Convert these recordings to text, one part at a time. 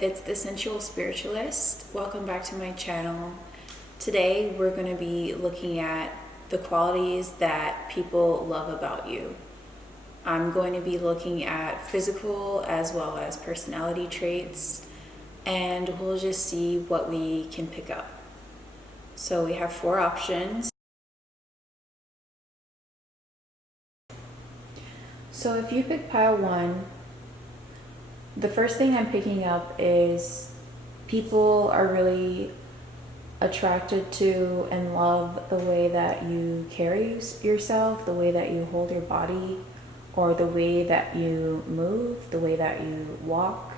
it's the Sensual Spiritualist. Welcome back to my channel. Today we're going to be looking at the qualities that people love about you. I'm going to be looking at physical as well as personality traits, and we'll just see what we can pick up. So we have 4 options. So if you pick pile 1, the first thing I'm picking up is people are really attracted to and love the way that you carry yourself, the way that you hold your body, or the way that you move, the way that you walk.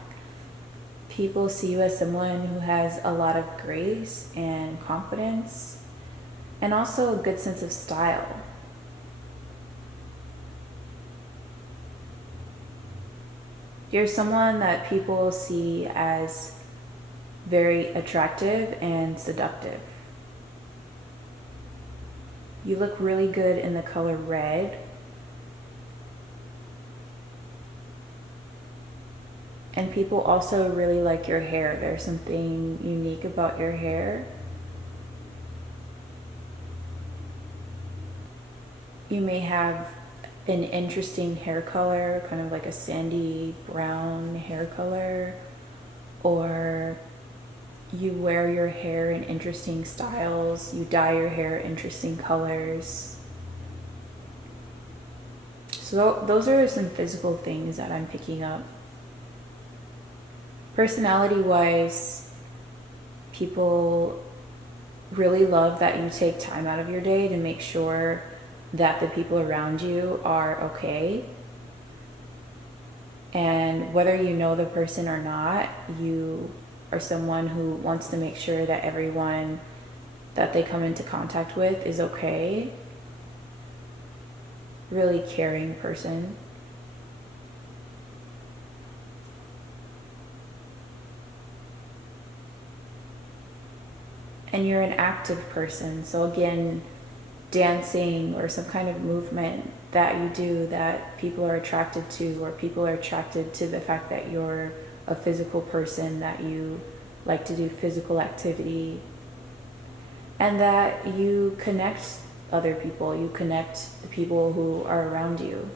People see you as someone who has a lot of grace and confidence, and also a good sense of style. You're someone that people see as very attractive and seductive. You look really good in the color red. And people also really like your hair. There's something unique about your hair. You may have an interesting hair color, kind of like a sandy brown hair color, or you wear your hair in interesting styles, you dye your hair interesting colors. So those are some physical things that I'm picking up. Personality wise, people really love that you take time out of your day to make sure that the people around you are okay. And whether you know the person or not, you are someone who wants to make sure that everyone that they come into contact with is okay. Really caring person. And you're an active person. So again, dancing or some kind of movement that you do that people are attracted to, or people are attracted to the fact that you're a physical person, that you like to do physical activity, and that you connect other people, you connect the people who are around you.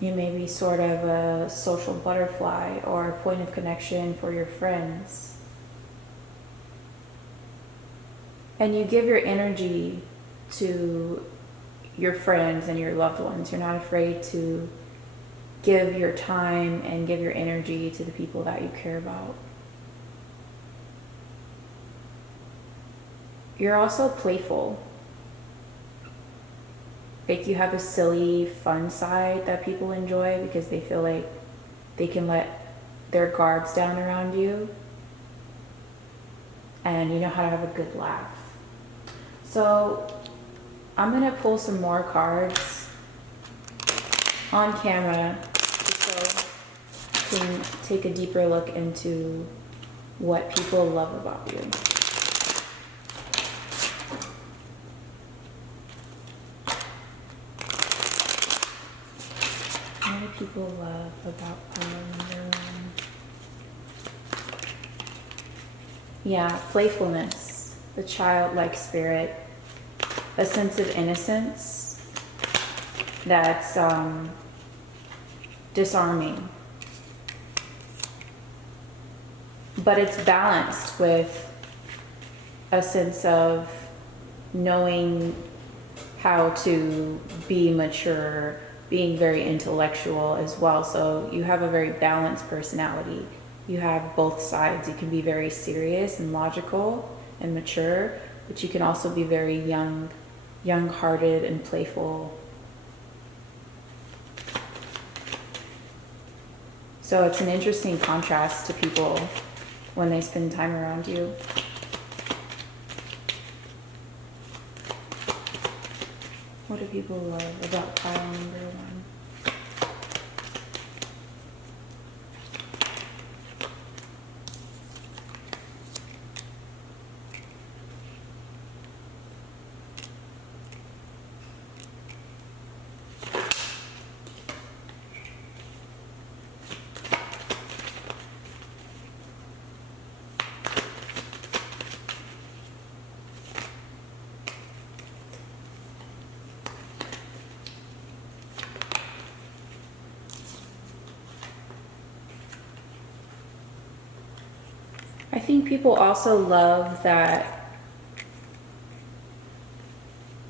You may be sort of a social butterfly or a point of connection for your friends. And you give your energy to your friends and your loved ones. You're not afraid to give your time and give your energy to the people that you care about. You're also playful. Like you have a silly, fun side that people enjoy because they feel like they can let their guards down around you. And you know how to have a good laugh. So I'm going to pull some more cards on camera just so I can take a deeper look into what people love about you. What do people love about pile number 1? Yeah, playfulness, the childlike spirit, a sense of innocence that's disarming. But it's balanced with a sense of knowing how to be mature, being very intellectual as well. So you have a very balanced personality. You have both sides. You can be very serious and logical and mature, but you can also be very young-hearted and playful. So it's an interesting contrast to people when they spend time around you. What do people love about pile number 1? I think people also love that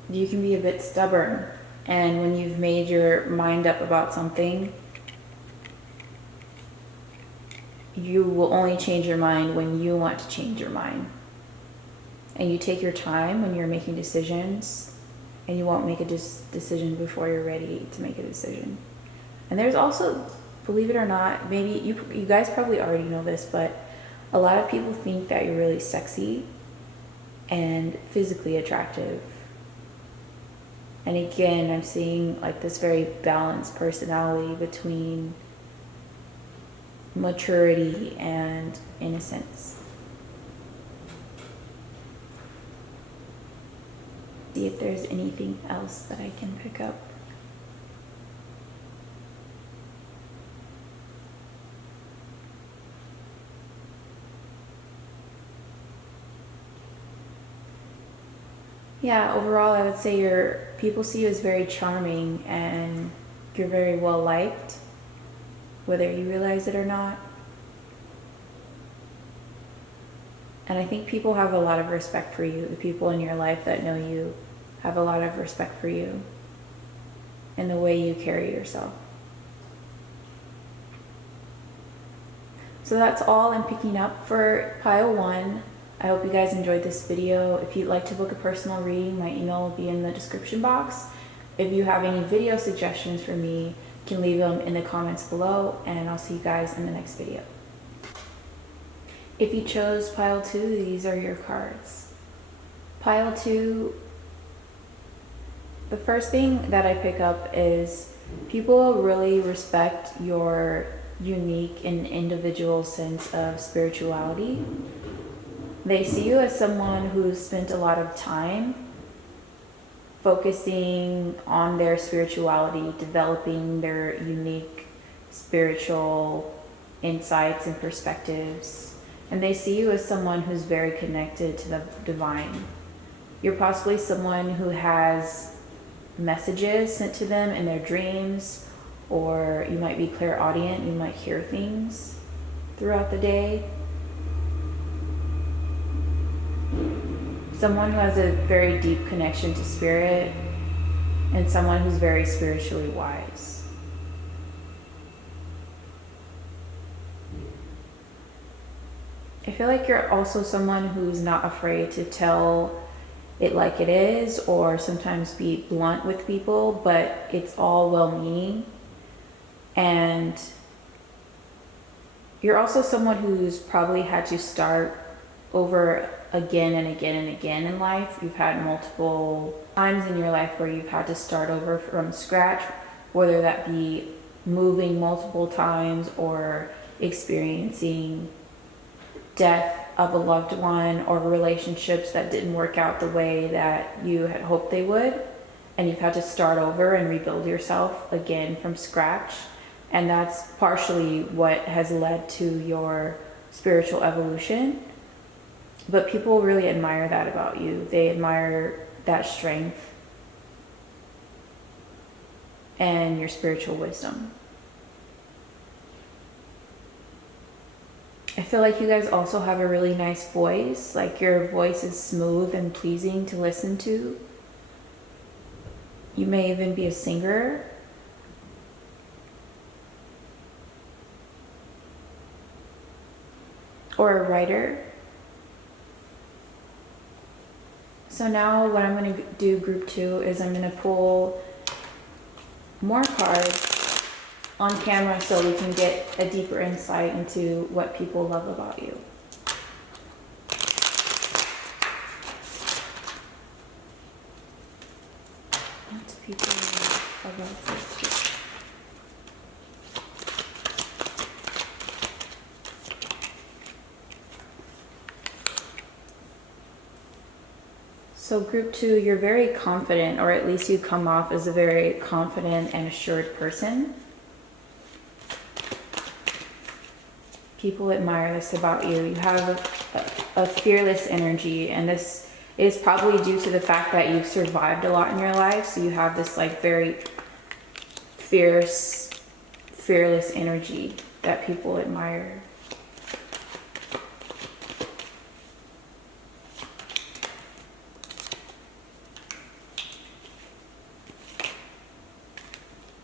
you can be a bit stubborn, and when you've made your mind up about something, you will only change your mind when you want to change your mind. And you take your time when you're making decisions, and you won't make a decision before you're ready to make a decision. And there's also, believe it or not, maybe you guys probably already know this, but a lot of people think that you're really sexy and physically attractive. And again, I'm seeing like this very balanced personality between maturity and innocence. See if there's anything else that I can pick up. Yeah, overall I would say people see you as very charming and you're very well liked, whether you realize it or not. And I think people have a lot of respect for you. The people in your life that know you have a lot of respect for you and the way you carry yourself. So that's all I'm picking up for pile 1. I hope you guys enjoyed this video. If you'd like to book a personal reading, my email will be in the description box. If you have any video suggestions for me, you can leave them in the comments below, and I'll see you guys in the next video. If you chose pile 2, these are your cards. Pile 2, the first thing that I pick up is people really respect your unique and individual sense of spirituality. They see you as someone who's spent a lot of time focusing on their spirituality, developing their unique spiritual insights and perspectives. And they see you as someone who's very connected to the divine. You're possibly someone who has messages sent to them in their dreams, or you might be clairaudient, you might hear things throughout the day. Someone who has a very deep connection to spirit, and someone who's very spiritually wise. I feel like you're also someone who's not afraid to tell it like it is, or sometimes be blunt with people, but it's all well-meaning. And you're also someone who's probably had to start over again and again and again in life. You've had multiple times in your life where you've had to start over from scratch, whether that be moving multiple times or experiencing death of a loved one, or relationships that didn't work out the way that you had hoped they would, and you've had to start over and rebuild yourself again from scratch. And that's partially what has led to your spiritual evolution. But people really admire that about you. They admire that strength and your spiritual wisdom. I feel like you guys also have a really nice voice. Like, your voice is smooth and pleasing to listen to. You may even be a singer. Or a writer. So now what I'm going to do, group 2, is I'm going to pull more cards on camera so we can get a deeper insight into what people love about you. What people love about you. So group 2, you're very confident, or at least you come off as a very confident and assured person. People admire this about you. You have a fearless energy, and this is probably due to the fact that you've survived a lot in your life. So you have this like very fearless energy that people admire.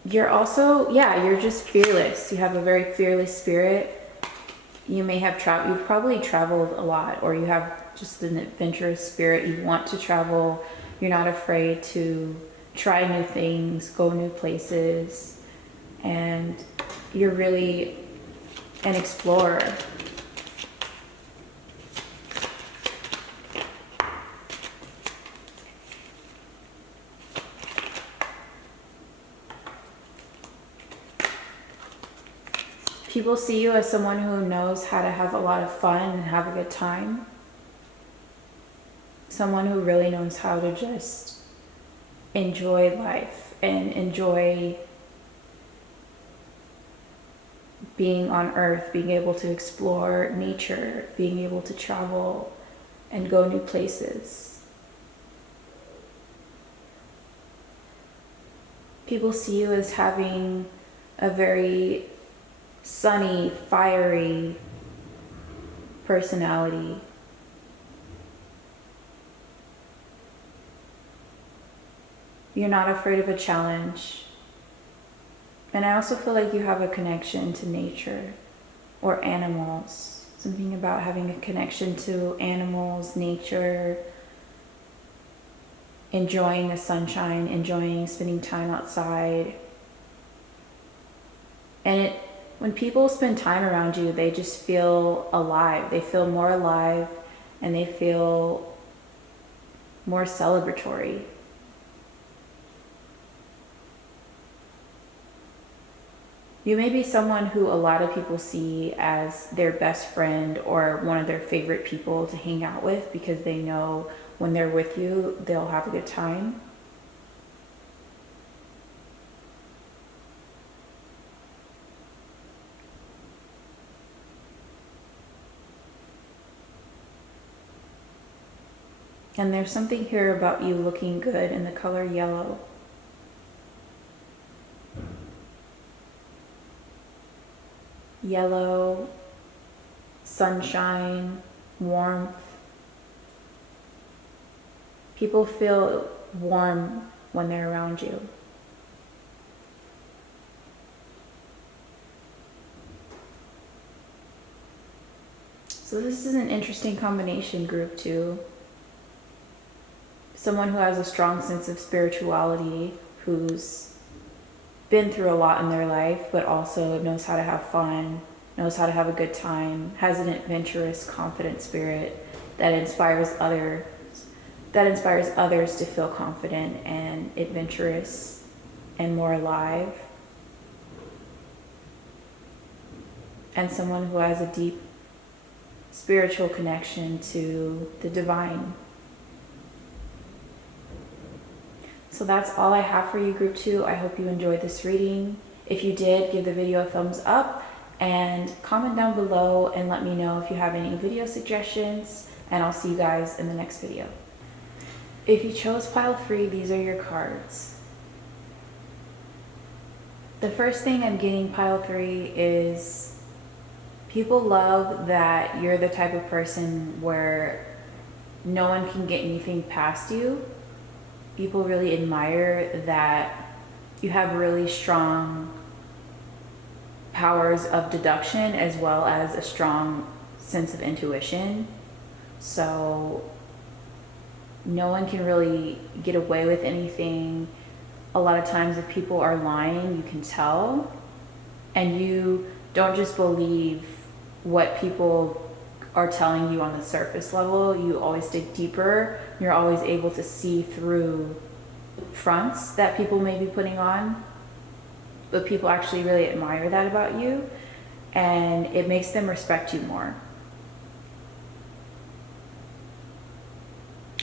You're also, yeah, you're just fearless. You have a very fearless spirit. You may have you've probably traveled a lot, or you have just an adventurous spirit. You want to travel. You're not afraid to try new things, go new places, and you're really an explorer. People see you as someone who knows how to have a lot of fun and have a good time. Someone who really knows how to just enjoy life and enjoy being on earth, being able to explore nature, being able to travel and go new places. People see you as having a very sunny, fiery personality. You're not afraid of a challenge. And I also feel like you have a connection to nature or animals. Something about having a connection to animals, nature, enjoying the sunshine, enjoying spending time outside. And when people spend time around you, they just feel alive. They feel more alive and they feel more celebratory. You may be someone who a lot of people see as their best friend or one of their favorite people to hang out with because they know when they're with you, they'll have a good time. And there's something here about you looking good in the color yellow. Yellow, sunshine, warmth. People feel warm when they're around you. So this is an interesting combination, group 2. Someone who has a strong sense of spirituality, who's been through a lot in their life, but also knows how to have fun, knows how to have a good time, has an adventurous, confident spirit that inspires others to feel confident and adventurous and more alive. And someone who has a deep spiritual connection to the divine. So that's all I have for you, group 2. I hope you enjoyed this reading. If you did, give the video a thumbs up and comment down below and let me know if you have any video suggestions, and I'll see you guys in the next video. If you chose pile 3, these are your cards. The first thing I'm getting, pile 3, is people love that you're the type of person where no one can get anything past you. People really admire that you have really strong powers of deduction as well as a strong sense of intuition. So no one can really get away with anything. A lot of times if people are lying, you can tell. And you don't just believe what people are telling you on the surface level. You always dig deeper. You're always able to see through fronts that people may be putting on, but people actually really admire that about you, and it makes them respect you more.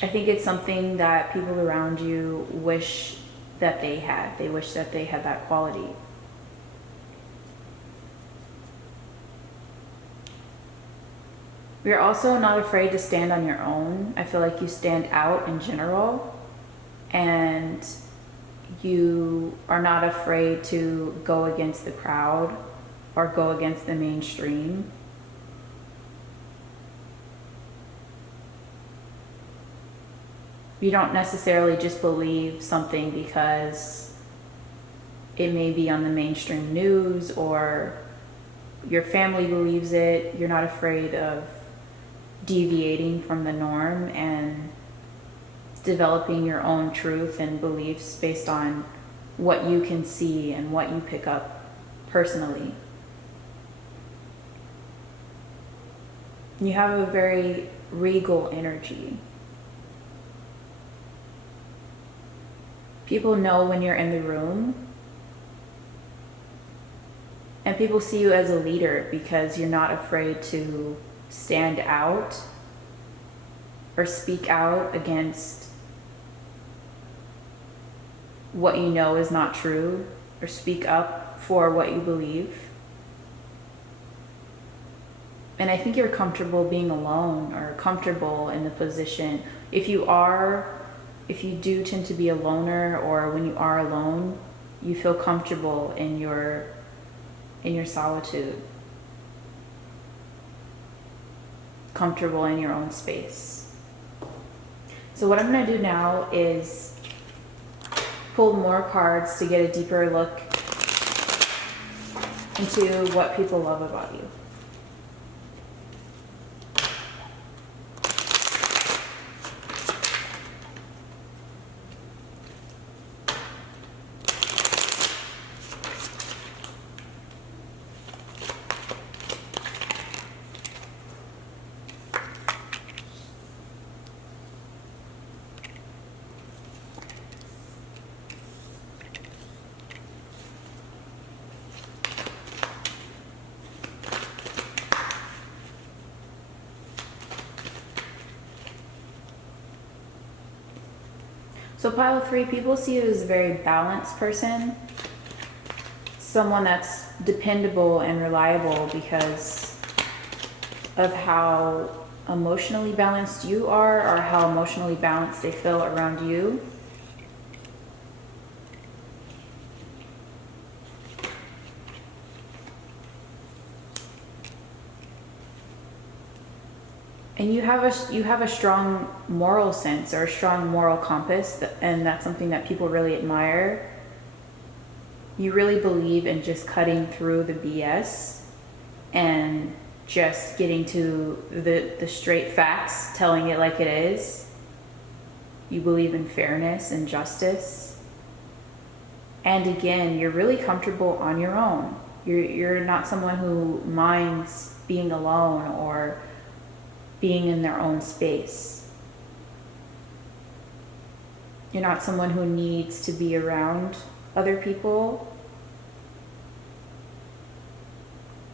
I think it's something that people around you wish that they had. They wish that they had that quality. You're also not afraid to stand on your own. I feel like you stand out in general, and you are not afraid to go against the crowd or go against the mainstream. You don't necessarily just believe something because it may be on the mainstream news or your family believes it. You're not afraid of deviating from the norm and developing your own truth and beliefs based on what you can see and what you pick up personally. You have a very regal energy. People know when you're in the room, and people see you as a leader because you're not afraid to stand out or speak out against what you know is not true, or speak up for what you believe. And I think you're comfortable being alone, or comfortable in the position. If you do tend to be a loner, or when you are alone, you feel comfortable in your solitude, comfortable in your own space. So what I'm going to do now is pull more cards to get a deeper look into what people love about you. So pile 3, people see you as a very balanced person, someone that's dependable and reliable because of how emotionally balanced you are, or how emotionally balanced they feel around you. And you have a strong moral sense, or a strong moral compass, and that's something that people really admire. You really believe in just cutting through the BS and just getting to the straight facts, telling it like it is. You believe in fairness and justice. And again, you're really comfortable on your own. You're not someone who minds being alone or being in their own space. You're not someone who needs to be around other people,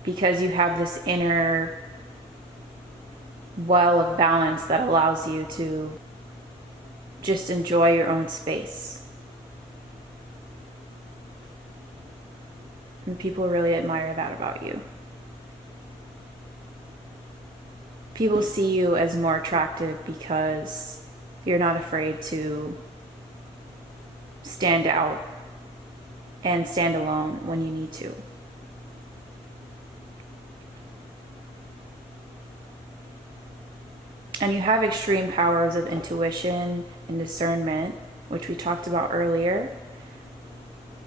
because you have this inner well of balance that allows you to just enjoy your own space. And people really admire that about you. People see you as more attractive because you're not afraid to stand out and stand alone when you need to. And you have extreme powers of intuition and discernment, which we talked about earlier.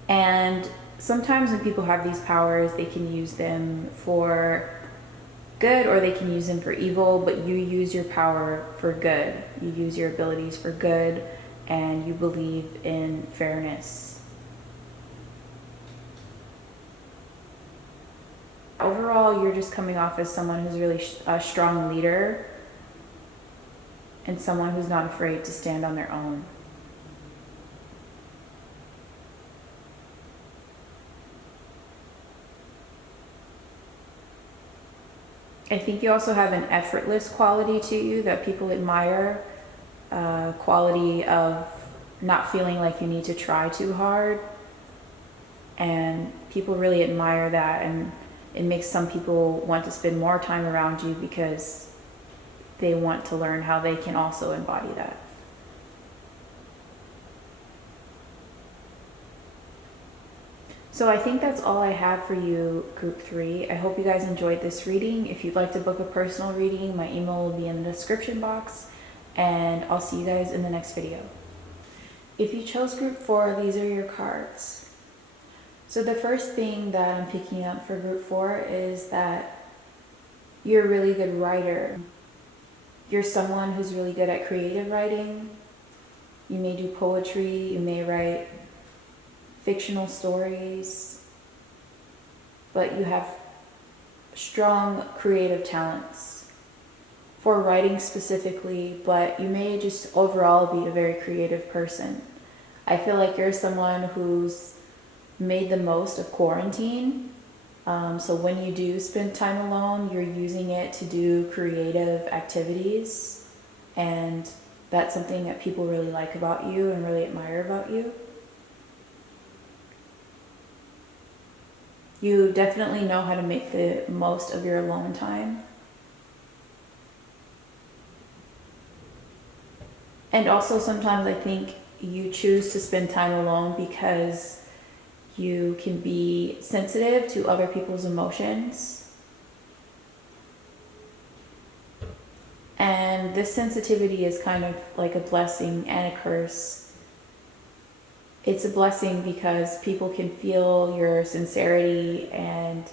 And sometimes when people have these powers, they can use them for good, or they can use them for evil, but you use your power for good. You use your abilities for good, and you believe in fairness. Overall, you're just coming off as someone who's really a strong leader, and someone who's not afraid to stand on their own. I think you also have an effortless quality to you that people admire, quality of not feeling like you need to try too hard. And people really admire that, and it makes some people want to spend more time around you because they want to learn how they can also embody that. So I think that's all I have for you, Group 3. I hope you guys enjoyed this reading. If you'd like to book a personal reading, my email will be in the description box, and I'll see you guys in the next video. If you chose Group 4, these are your cards. So the first thing that I'm picking up for group 4 is that you're a really good writer. You're someone who's really good at creative writing. You may do poetry, you may write fictional stories, but you have strong creative talents for writing specifically, but you may just overall be a very creative person. I feel like you're someone who's made the most of quarantine. So when you do spend time alone, you're using it to do creative activities, and that's something that people really like about you and really admire about you. You definitely know how to make the most of your alone time. And also sometimes I think you choose to spend time alone because you can be sensitive to other people's emotions. And this sensitivity is kind of like a blessing and a curse. It's a blessing because people can feel your sincerity and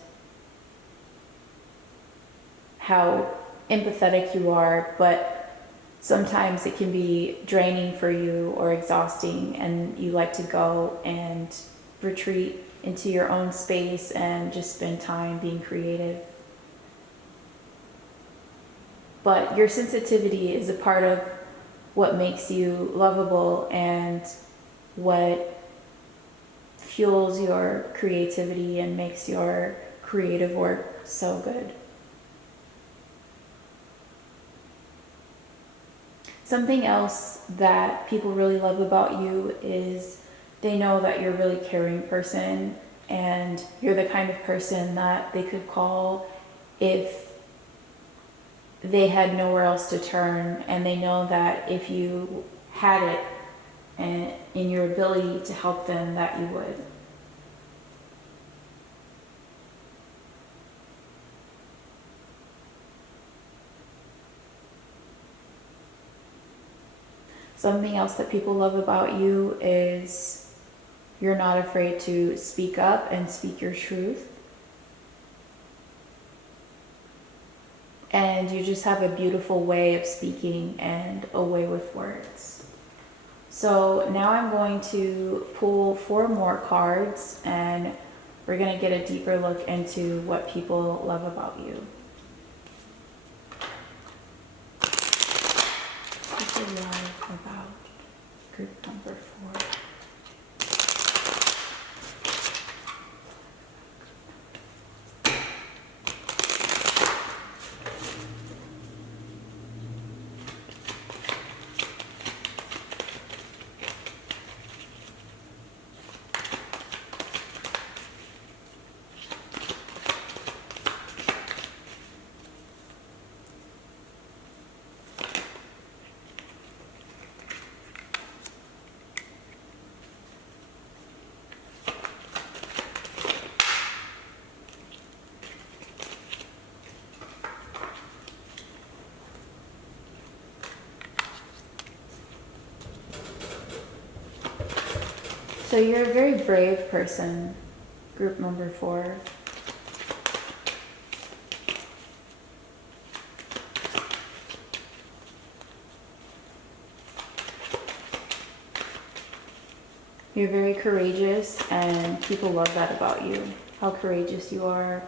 how empathetic you are, but sometimes it can be draining for you or exhausting, and you like to go and retreat into your own space and just spend time being creative. But your sensitivity is a part of what makes you lovable and what fuels your creativity and makes your creative work so good. Something else that people really love about you is they know that you're a really caring person, and you're the kind of person that they could call if they had nowhere else to turn, and they know that if you had it and in your ability to help them, that you would. Something else that people love about you is you're not afraid to speak up and speak your truth. And you just have a beautiful way of speaking and a way with words. So now I'm going to pull 4 more cards, and we're going to get a deeper look into what people love about you. People love about group number 4. So you're a very brave person, group number 4. You're very courageous, and people love that about you, how courageous you are.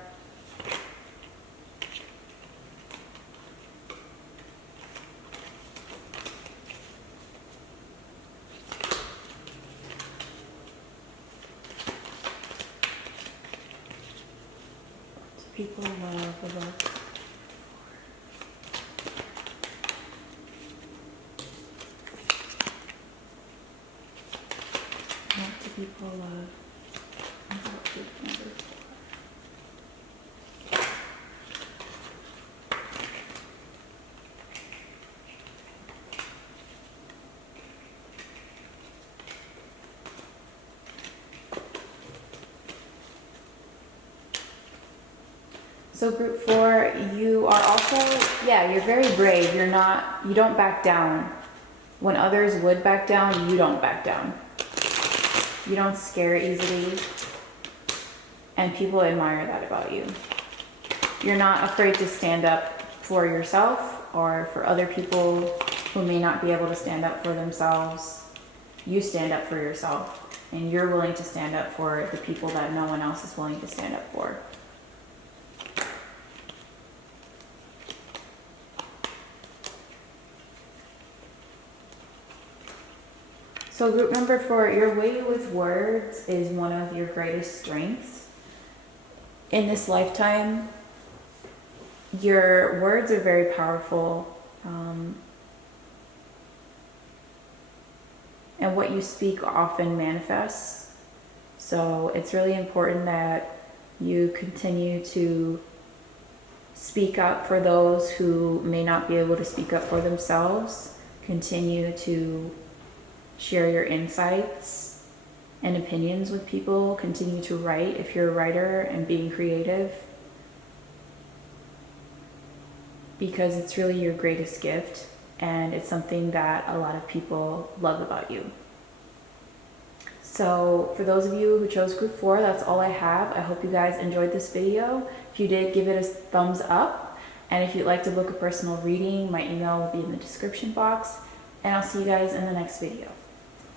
People love about what do people love about group number 4? So group 4, you are also, you're very brave. You don't back down. When others would back down, you don't back down. You don't scare easily. And people admire that about you. You're not afraid to stand up for yourself or for other people who may not be able to stand up for themselves. You stand up for yourself, and you're willing to stand up for the people that no one else is willing to stand up for. So group number 4, your way with words is one of your greatest strengths. In this lifetime, your words are very powerful. And what you speak often manifests. So it's really important that you continue to speak up for those who may not be able to speak up for themselves. Continue to share your insights and opinions with people. Continue to write if you're a writer and being creative, because it's really your greatest gift and it's something that a lot of people love about you. So for those of you who chose group 4, that's all I have. I hope you guys enjoyed this video. If you did, give it a thumbs up. And if you'd like to book a personal reading, my email will be in the description box. And I'll see you guys in the next video.